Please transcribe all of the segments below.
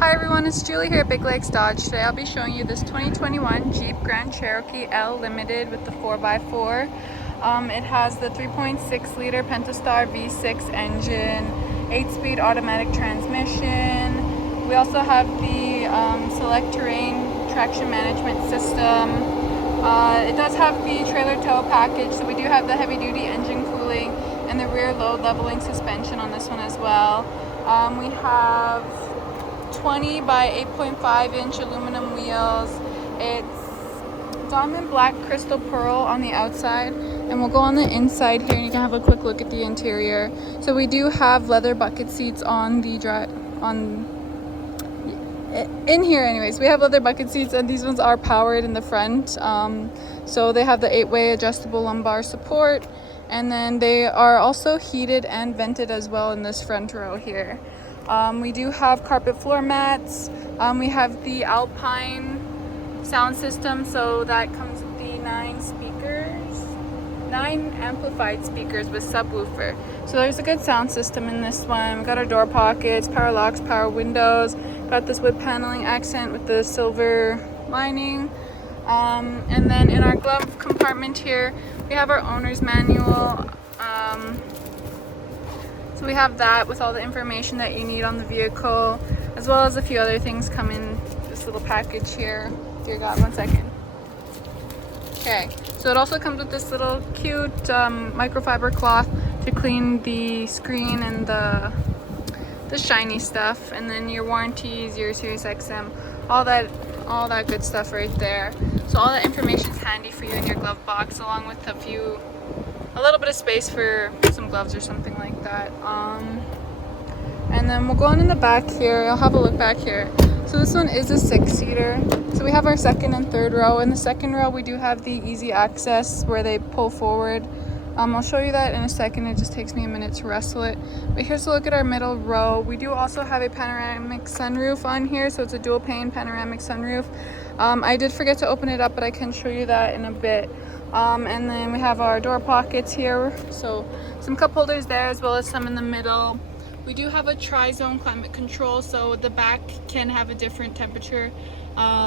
Hi everyone, it's Julie here at Big Lakes Dodge. Today I'll be showing you this 2021 Jeep Grand Cherokee L Limited with the 4x4. It has the 3.6 liter Pentastar V6 engine, 8-speed automatic transmission. We also have the Select Terrain traction management system. It does have the trailer tow package, so we do have the heavy duty engine cooling and the rear load leveling suspension on this one as well. We have 20 by 8.5 inch aluminum wheels. It's diamond black crystal pearl on the outside, and we'll go on the inside here and you can have a quick look at the interior. So we do have leather bucket seats on the in here anyways. We have leather bucket seats, and these ones are powered in the front. So they have the 8-way adjustable lumbar support, and then they are also heated and vented as well in this front row here. We do have carpet floor mats. We have the Alpine sound system, so that comes with the 9 amplified speakers with subwoofer. So there's a good sound system in this one. We've got our door pockets, power locks, power windows. Got this wood paneling accent with the silver lining. And then in our glove compartment here, we have our owner's manual. So we have that with all the information that you need on the vehicle, as well as a few other things come in this little package here. Dear God, one second. Okay, so it also comes with this little cute microfiber cloth to clean the screen and the shiny stuff, and then your warranties, your Sirius XM, all that good stuff right there. So all that information is handy for you in your glove box, along with a little bit of space for some gloves or something like that. And then we'll go on in the back here. I'll have a look back here. So this one is a 6-seater. So we have our second and third row. In the second row, we do have the easy access where they pull forward. I'll show you that in a second. It just takes me a minute to wrestle it. But here's a look at our middle row. We do also have a panoramic sunroof on here. So it's a dual-pane panoramic sunroof. I did forget to open it up, but I can show you that in a bit. And then we have our door pockets here, so some cup holders there, as well as some in the middle. We do have a tri-zone climate control, so the back can have a different temperature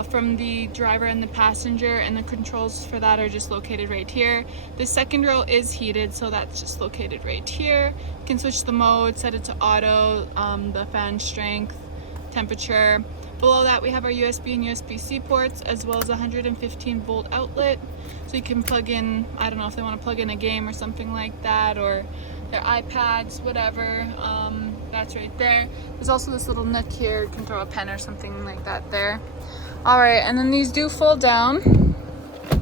from the driver and the passenger, and the controls for that are just located right here. The second row is heated, so that's just located right here. You can switch the mode, set it to auto, the fan strength, temperature. Below that, we have our USB and USB-C ports, as well as a 115 volt outlet. So you can plug in, I don't know if they want to plug in a game or something like that, or their iPads, whatever. That's right there. There's also this little nook here. You can throw a pen or something like that there. All right, and then these do fold down.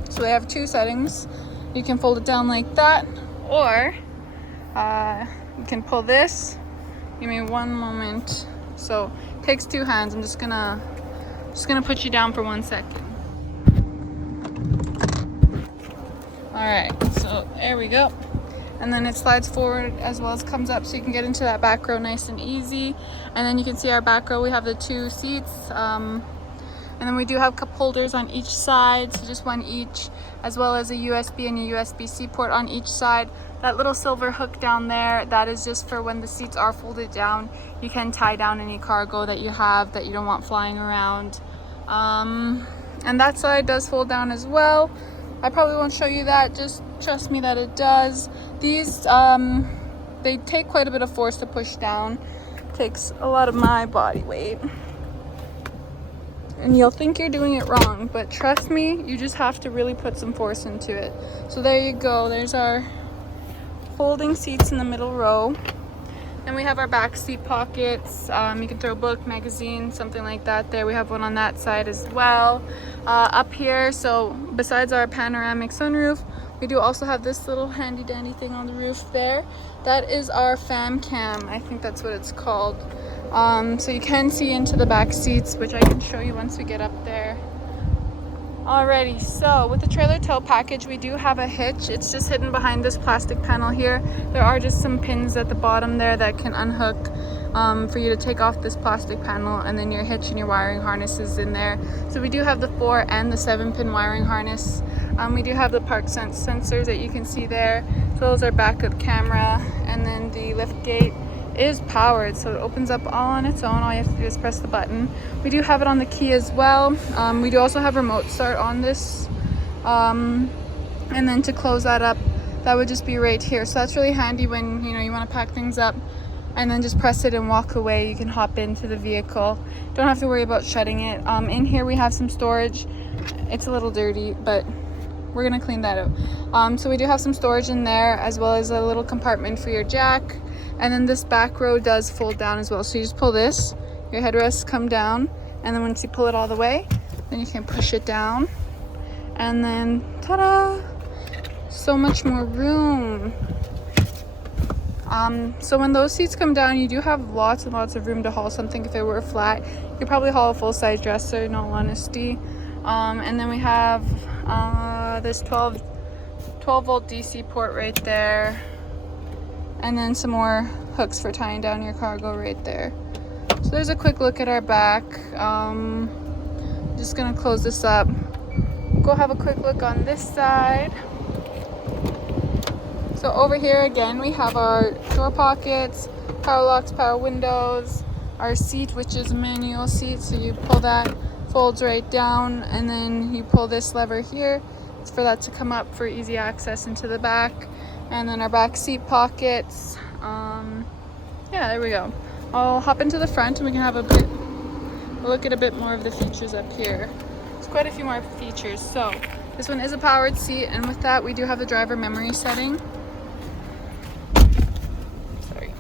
So they have 2 settings. You can fold it down like that, or you can pull this. Give me one moment. So it takes 2 hands. I'm just gonna put you down for 1 second. All right, so there we go. And then it slides forward as well as comes up, so you can get into that back row nice and easy. And then you can see our back row, we have the 2 seats. And then we do have cup holders on each side, so just 1 each, as well as a USB and a USB-C port on each side. That little silver hook down there, that is just for when the seats are folded down. You can tie down any cargo that you have that you don't want flying around. And that side does fold down as well. I probably won't show you that, just trust me that it does. These, they take quite a bit of force to push down. Takes a lot of my body weight. And you'll think you're doing it wrong, but trust me, you just have to really put some force into it. So there you go, there's our folding seats in the middle row. And we have our back seat pockets. You can throw a book, magazine, something like that there. We have one on that side as well. Up here, so besides our panoramic sunroof, we do also have this little handy dandy thing on the roof there. That is our fam cam, I think that's what it's called. So you can see into the back seats, which I can show you once we get up there. Alrighty, so with the trailer tow package, we do have a hitch. It's just hidden behind this plastic panel here. There are just some pins at the bottom there that can unhook for you to take off this plastic panel, and then your hitch and your wiring harness is in there. So we do have the 4 and the 7-pin wiring harness. We do have the park sensors that you can see there, as well as our backup camera, and then the lift gate is powered, so it opens up all on its own. All you have to do is press the button. We do have it on the key as well. We do also have remote start on this. And then to close that up, that would just be right here. So that's really handy when you want to pack things up and then just press it and walk away. You can hop into the vehicle. Don't have to worry about shutting it. In here we have some storage. It's a little dirty, but we're gonna clean that out. So we do have some storage in there, as well as a little compartment for your jack. And then this back row does fold down as well. So you just pull this, your headrests come down, and then once you pull it all the way, then you can push it down. And then, ta-da! So much more room. So when those seats come down, you do have lots and lots of room to haul something. If it were flat, you could probably haul a full-size dresser, in all honesty. And then we have this 12 volt DC port right there, and then some more hooks for tying down your cargo right there. So there's a quick look at our back. Just gonna close this up. Go have a quick look on this side. So over here again, we have our door pockets, power locks, power windows, our seat, which is a manual seat, so you pull that, folds right down, and then you pull this lever here. It's for that to come up for easy access into the back. And then our back seat pockets. Yeah, there we go. I'll hop into the front and we can have a look at a bit more of the features up here. There's quite a few more features. So this one is a powered seat, and with that we do have the driver memory setting. Sorry.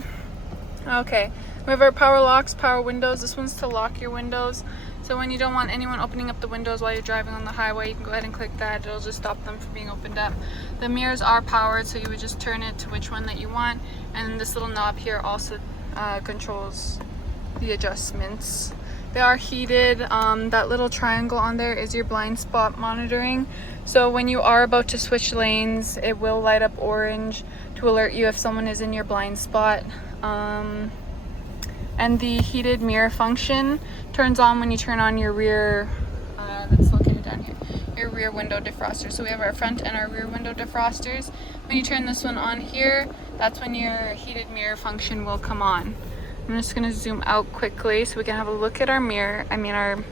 Okay, we have our power locks, power windows. This one's to lock your windows. So when you don't want anyone opening up the windows while you're driving on the highway, you can go ahead and click that. It'll just stop them from being opened up. The mirrors are powered, so you would just turn it to which one that you want. And this little knob here also controls the adjustments. They are heated. That little triangle on there is your blind spot monitoring. So when you are about to switch lanes, it will light up orange to alert you if someone is in your blind spot. And the heated mirror function turns on when you turn on your rear, that's located down here, your rear window defroster. So we have our front and our rear window defrosters. When you turn this one on here, that's when your heated mirror function will come on. I'm just gonna zoom out quickly so we can have a look at our our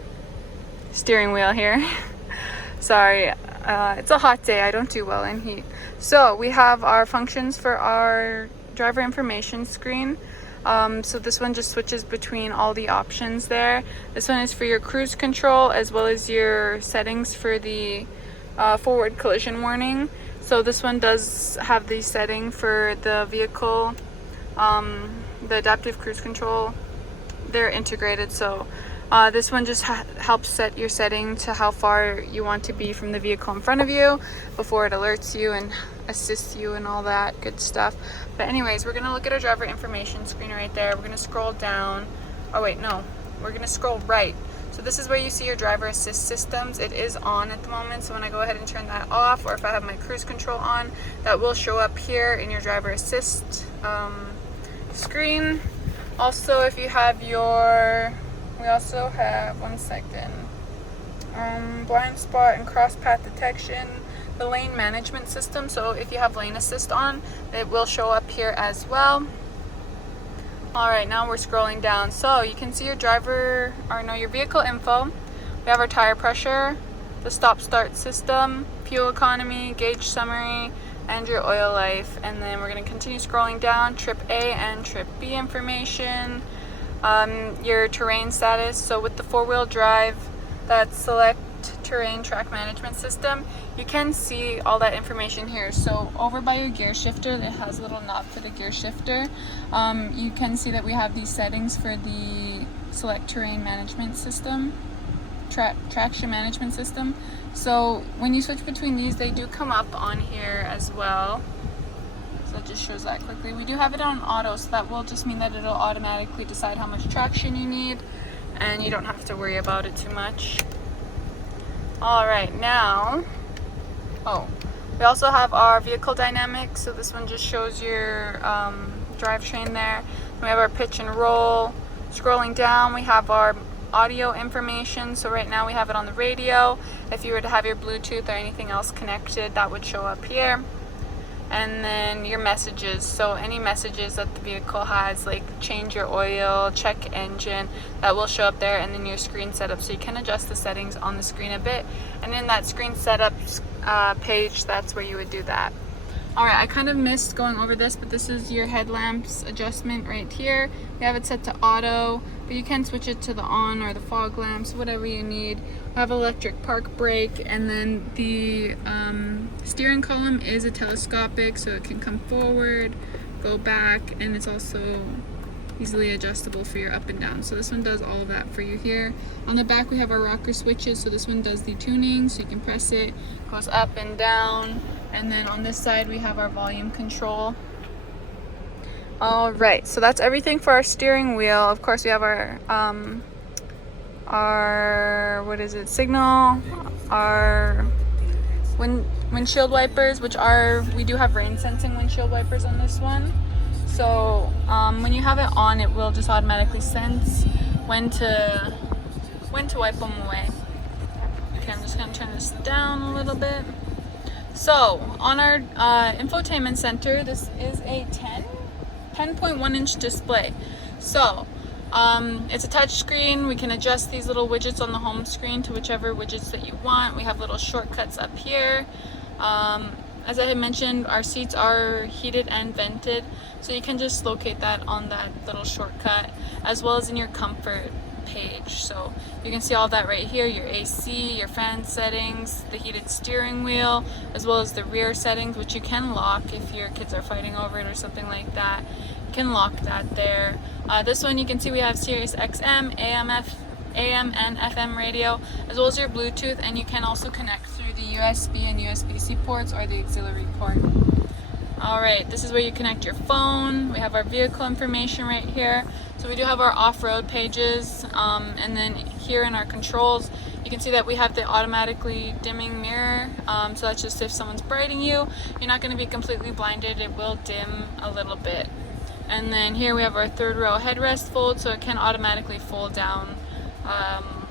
steering wheel here. Sorry, it's a hot day, I don't do well in heat. So we have our functions for our driver information screen. So this one just switches between all the options there. This one is for your cruise control, as well as your settings for the forward collision warning. So this one does have the setting for the vehicle, the adaptive cruise control. They're integrated, so this one just helps set your setting to how far you want to be from the vehicle in front of you before it alerts you and assists you and all that good stuff. But anyways, we're gonna look at our driver information screen right there. We're gonna scroll down. Oh wait, no, we're gonna scroll right. So this is where you see your driver assist systems. It is on at the moment, so when I go ahead and turn that off, or if I have my cruise control on, that will show up here in your driver assist screen. Also, if you have your, we also have, one second, blind spot and cross path detection, the lane management system. So if you have lane assist on, it will show up here as well. All right, now we're scrolling down. So you can see your your vehicle info. We have our tire pressure, the stop start system, fuel economy, gauge summary, and your oil life. And then we're going to continue scrolling down, trip A and trip B information, your terrain status. So with the 4-wheel drive, that's select terrain track management system. You can see all that information here. So over by your gear shifter, it has a little knob for the gear shifter. You can see that we have these settings for the select terrain management system, traction management system. So when you switch between these, they do come up on here as well. So it just shows that quickly. We do have it on auto, so that will just mean that it'll automatically decide how much traction you need, and you don't have to worry about it too much. All right, now, we also have our vehicle dynamics. So this one just shows your drivetrain there. We have our pitch and roll. Scrolling down, we have our audio information. So right now we have it on the radio. If you were to have your Bluetooth or anything else connected, that would show up here. and then your messages. So any messages that the vehicle has, like change your oil, check engine, that will show up there, and then your screen setup. So you can adjust the settings on the screen a bit, and in that screen setup page, that's where you would do that. Alright, I kind of missed going over this, but this is your headlamps adjustment right here. We have it set to auto, but you can switch it to the on or the fog lamps, whatever you need. We have electric park brake, and then the steering column is a telescopic, so it can come forward, go back, and it's also easily adjustable for your up and down. So this one does all of that for you here. On the back we have our rocker switches, so this one does the tuning, so you can press it, goes up and down. And then on this side we have our volume control. All right, so that's everything for our steering wheel. Of course we have our what is it, signal, our windshield wipers, which are, we do have rain sensing windshield wipers on this one. So when you have it on, it will just automatically sense when to wipe them away. Okay, I'm just gonna turn this down a little bit. So on our infotainment center, this is a 10.1 inch display. So it's a touch screen. We can adjust these little widgets on the home screen to whichever widgets that you want. We have little shortcuts up here. As I had mentioned, our seats are heated and vented, so you can just locate that on that little shortcut, as well as in your comfort page. So you can see all that right here, your AC, your fan settings, the heated steering wheel, as well as the rear settings, which you can lock if your kids are fighting over it or something like that. You can lock that there. This one you can see we have Sirius XM, AM and FM radio, as well as your Bluetooth, and you can also connect through the USB and USB-C ports or the auxiliary port. Alright, this is where you connect your phone. We have our vehicle information right here. So we do have our off-road pages, and then here in our controls, you can see that we have the automatically dimming mirror. So that's just if someone's brighting you, you're not going to be completely blinded. It will dim a little bit. And then here we have our third row headrest fold, so it can automatically fold down.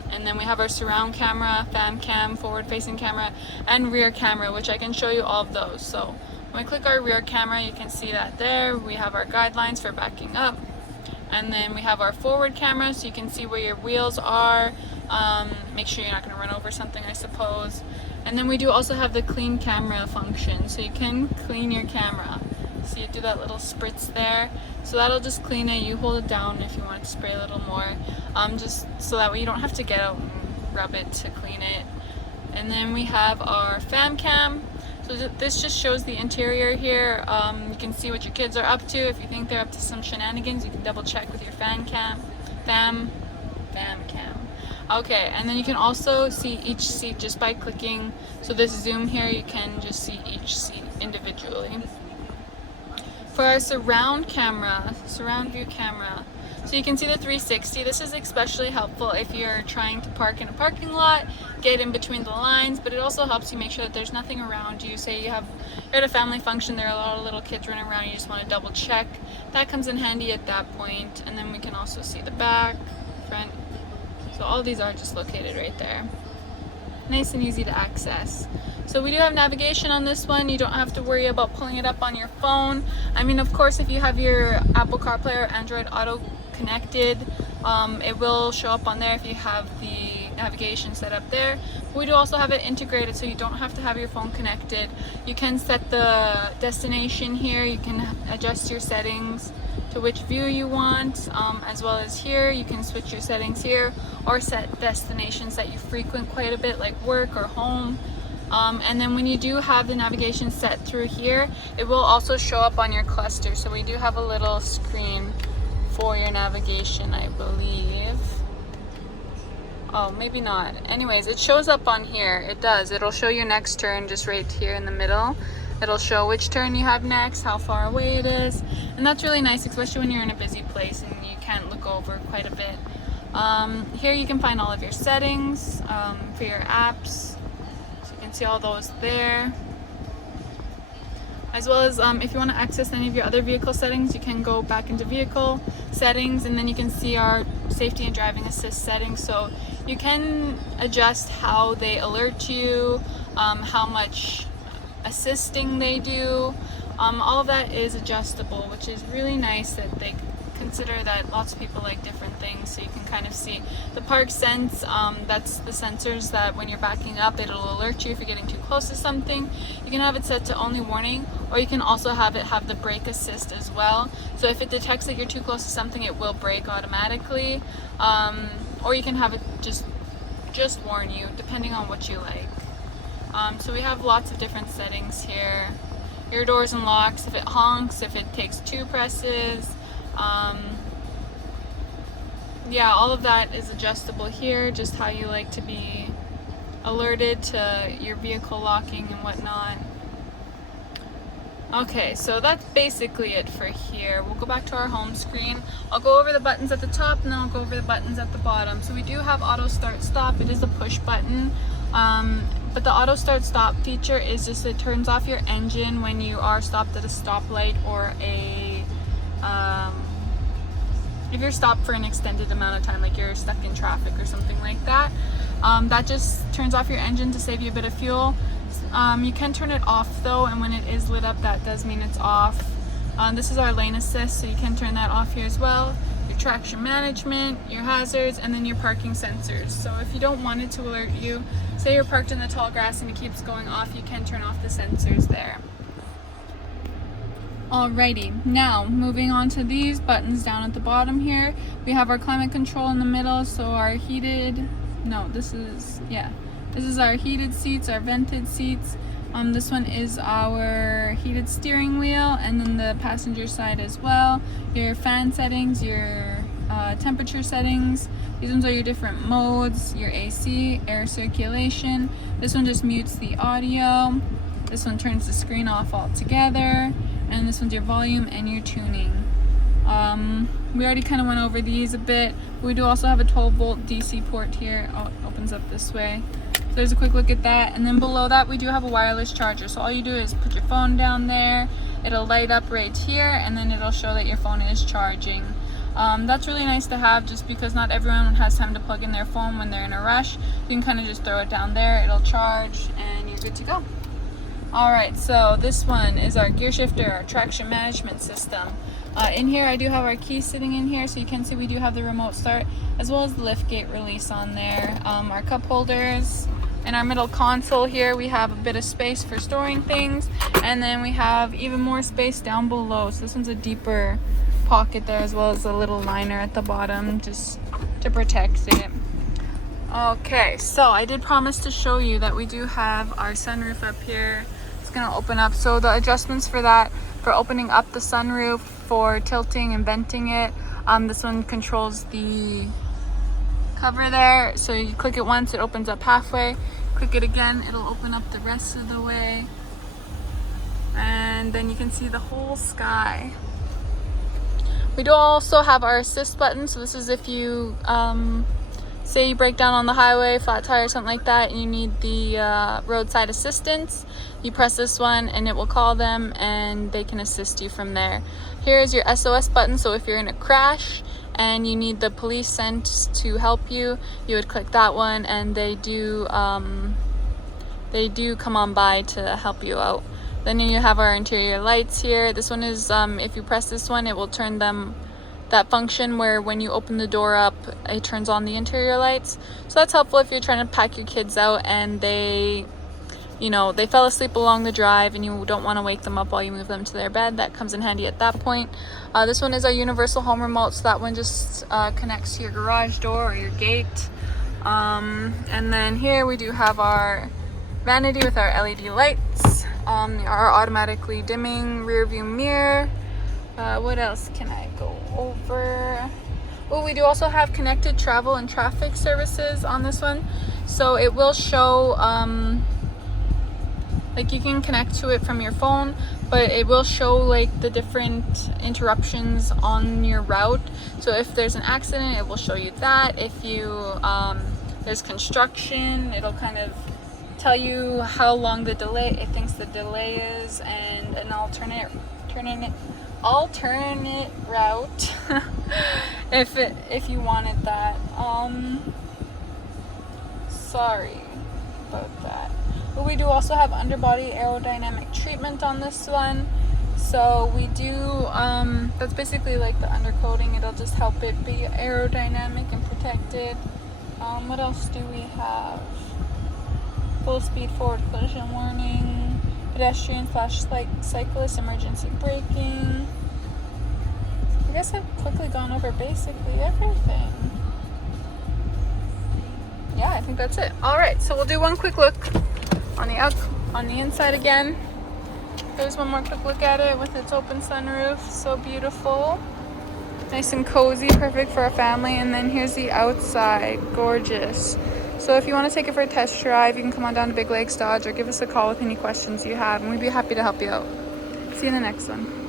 And then we have our surround camera, fam cam, forward-facing camera, and rear camera, which I can show you all of those. So when we click our rear camera, you can see that there. We have our guidelines for backing up. And then we have our forward camera, so you can see where your wheels are. Make sure you're not going to run over something, I suppose. And then we do also have the clean camera function, so you can clean your camera. See it do that little spritz there, so that'll just clean it. You hold it down if you want to spray a little more, just so that way you don't have to get out and rub it to clean it. And then we have our fam cam. So this just shows the interior here. You can see what your kids are up to. If you think they're up to some shenanigans, you can double check with your fam cam. Okay, and then you can also see each seat just by clicking. So this zoom here, you can just see each seat individually. For our surround view camera, so you can see the 360. This is especially helpful if you're trying to park in a parking lot, get in between the lines, but it also helps you make sure that there's nothing around you. Say you're at a family function, there are a lot of little kids running around, you just want to double check. That comes in handy at that point. And then we can also see the back, front. So all these are just located right there. Nice and easy to access. So we do have navigation on this one. You don't have to worry about pulling it up on your phone. I mean, of course, if you have your Apple CarPlay or Android Auto connected, it will show up on there if you have the navigation set up there. But we do also have it integrated, so you don't have to have your phone connected. You can set the destination here. You can adjust your settings to which view you want, as well as here you can switch your settings here or set destinations that you frequent quite a bit, like work or home. And then when you do have the navigation set through here, it will also show up on your cluster. So we do have a little screen for your navigation, I believe. Oh, maybe not. Anyways, it shows up on here. It does. It'll show your next turn just right here in the middle. It'll show which turn you have next, how far away it is, and that's really nice, especially when you're in a busy place and you can't look over quite a bit. Here you can find all of your settings for your apps. So you can see all those there. As well as if you want to access any of your other vehicle settings, you can go back into vehicle settings, and then you can see our safety and driving assist settings. So you can adjust how they alert you, how much assisting they do, All of that is adjustable, which is really nice that they consider that lots of people like different things, so you can kind of see the park sense. That's the sensors that when you're backing up, it'll alert you if you're getting too close to something. You can have it set to only warning, or you can also have it have the brake assist as well. So if it detects that you're too close to something, it will brake automatically. Or you can have it just warn you, depending on what you like. So we have lots of different settings here. Your doors and locks, if it honks, if it takes 2 presses. Yeah, all of that is adjustable here, just how you like to be alerted to your vehicle locking and whatnot. Okay, so that's basically it for here. We'll go back to our home screen. I'll go over the buttons at the top and then I'll go over the buttons at the bottom. So we do have auto start stop. It is a push button. But the auto start stop feature is just it turns off your engine when you are stopped at a stoplight or if you're stopped for an extended amount of time, like you're stuck in traffic or something like that. That just turns off your engine to save you a bit of fuel. You can turn it off though, and when it is lit up, that does mean it's off. This is our lane assist, so you can turn that off here as well. Your traction management, your hazards, and then your parking sensors. So if you don't want it to alert you, say you're parked in the tall grass and it keeps going off, you can turn off the sensors there. Alrighty, now moving on to these buttons down at the bottom here. We have our climate control in the middle, so our this is our heated seats, our vented seats. This one is our heated steering wheel, and then the passenger side as well. Your fan settings, your temperature settings. These ones are your different modes, your AC, air circulation. This one just mutes the audio. This one turns the screen off altogether. And this one's your volume and your tuning. We already kind of went over these a bit. We do also have a 12-volt DC port here. Oh, it opens up this way. So there's a quick look at that. And then below that, we do have a wireless charger. So all you do is put your phone down there. It'll light up right here, and then it'll show that your phone is charging. That's really nice to have, just because not everyone has time to plug in their phone when they're in a rush. You can kind of just throw it down there. It'll charge, and you're good to go. Alright, so this one is our gear shifter, our traction management system. In here I do have our keys sitting in here, so you can see we do have the remote start as well as the liftgate release on there. Our cup holders. In our middle console here we have a bit of space for storing things, and then we have even more space down below. So this one's a deeper pocket there, as well as a little liner at the bottom just to protect it. Okay, so I did promise to show you that we do have our sunroof up here. It's gonna open up, so the adjustments for that, for opening up the sunroof, for tilting and venting it, this one controls the cover there. So you click it once, it opens up halfway. Click it again, it'll open up the rest of the way, and then you can see the whole sky. We do also have our assist button, so this is if you say you break down on the highway, flat tire, something like that, and you need the roadside assistance. You press this one and it will call them and they can assist you from there. Here's your SOS button, so if you're in a crash and you need the police sent to help you, you would click that one, and they do come on by to help you out. Then you have our interior lights here. This one is if you press this one, it will turn them that function where when you open the door up, it turns on the interior lights. So that's helpful if you're trying to pack your kids out and they fell asleep along the drive and you don't want to wake them up while you move them to their bed. That comes in handy at that point. This one is our universal home remote, so that one just connects to your garage door or your gate. And then here we do have our vanity with our LED lights, our automatically dimming rear view mirror. What else can I go over? Oh, we do also have connected travel and traffic services on this one. So it will show, like you can connect to it from your phone, but it will show like the different interruptions on your route. So if there's an accident, it will show you that. If there's construction, it'll kind of tell you how long it thinks the delay is, and an alternate route if you wanted that. Sorry about that. But we do also have underbody aerodynamic treatment on this one. So we do, that's basically like the undercoating. It'll just help it be aerodynamic and protected. What else do we have? Full speed forward collision warning, pedestrian / cyclist emergency braking. I guess I've quickly gone over basically everything. Yeah, I think that's it. All right, so we'll do one quick look on the inside again. There's one more quick look at it with its open sunroof. So beautiful. Nice and cozy, perfect for a family. And then here's the outside, gorgeous. So if you want to take it for a test drive, you can come on down to Big Lakes Dodge or give us a call with any questions you have, and we'd be happy to help you out. See you in the next one.